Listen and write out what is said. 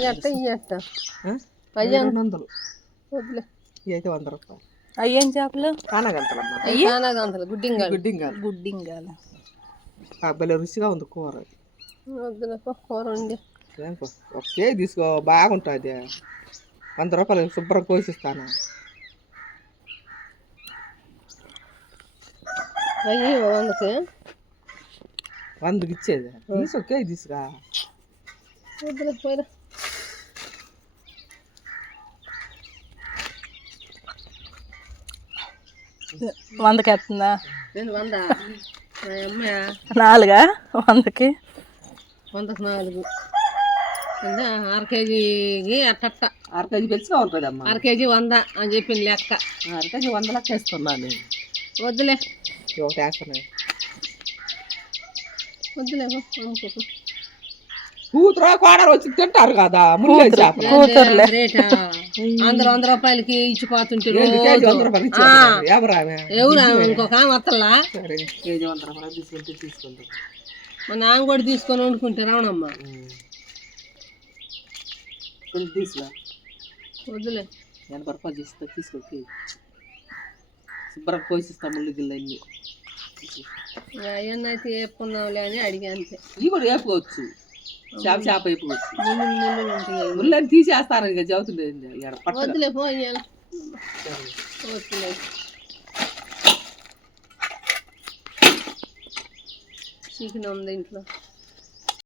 అవి అట్ట ఇవి అట్ట ఆ? అయ్యి. రెండు వందలు. వద్దులే. ఇవి అయితే వంద రూపాయలు. అయ్యేం చేపలు? కానగంతలమ్మా అవి కానాగంతలు గుడ్డింగాలు. గుడ్డింగాలు. గుడ్డింగాలు. ఆ భలే రుచిగా ఉంది కూర. వద్దులే కూర కేజీ తీసుకో బాగుంటుంది. వంద రూపాయలు శుభ్రం కోసిస్తాను. అయ్యి వందకి? వందకి ఇచ్చేది. తీసి ఒక కేజీ తీసుకురా వద్దులే పోయిరా. వందకి ఎత్తుందా మా అమ్మాయి నాలుగా? వందకి? వందకు నాలుగు. అర కేజీకి అట్టట్ట. అర కేజీ పెంచుగా ఉంటుంది అమ్మా. అర కేజీ వంద అని చెప్పింది లెక్క. అర కేజీ వంద లెక్క వేస్తున్నాను నేను. వద్దులే. ఒకటి వేస్తున్నాను వద్దులే. కూతురు కోడలు వచ్చి తింటారు కదా చేపలు. కూతురులే. వంద రూపాయలకి వంద రోజు. రూపాయలు ఇచ్చేది ఎవరు ఆమె? ఎవరు ఆమె? ఇంకొక ఆమె వత్తల్లా సరే. కేజీ వంద రూపాయలు తీసుకుంటే తీసుకుంటాం. మా నాన్న కూడా తీసుకొని వండుకుంటే రావణమ్మ. వద్దులే. శుభ్రం కోసిస్తా ముళ్ళు అవన్నీ అయితే వేపుకుందాంలే అని అడిగా అంతే. ఇవి కూడా వేపుకోవచ్చు చేప చేప ఉంటాయి ముళ్ళని తీసేస్తాను ఇక చదువుతుంది ఇక్కడ పట్టదు వద్దులే పో ఇయ్యాల. వద్దులే. చికెన్ ఉంది ఇంట్లో.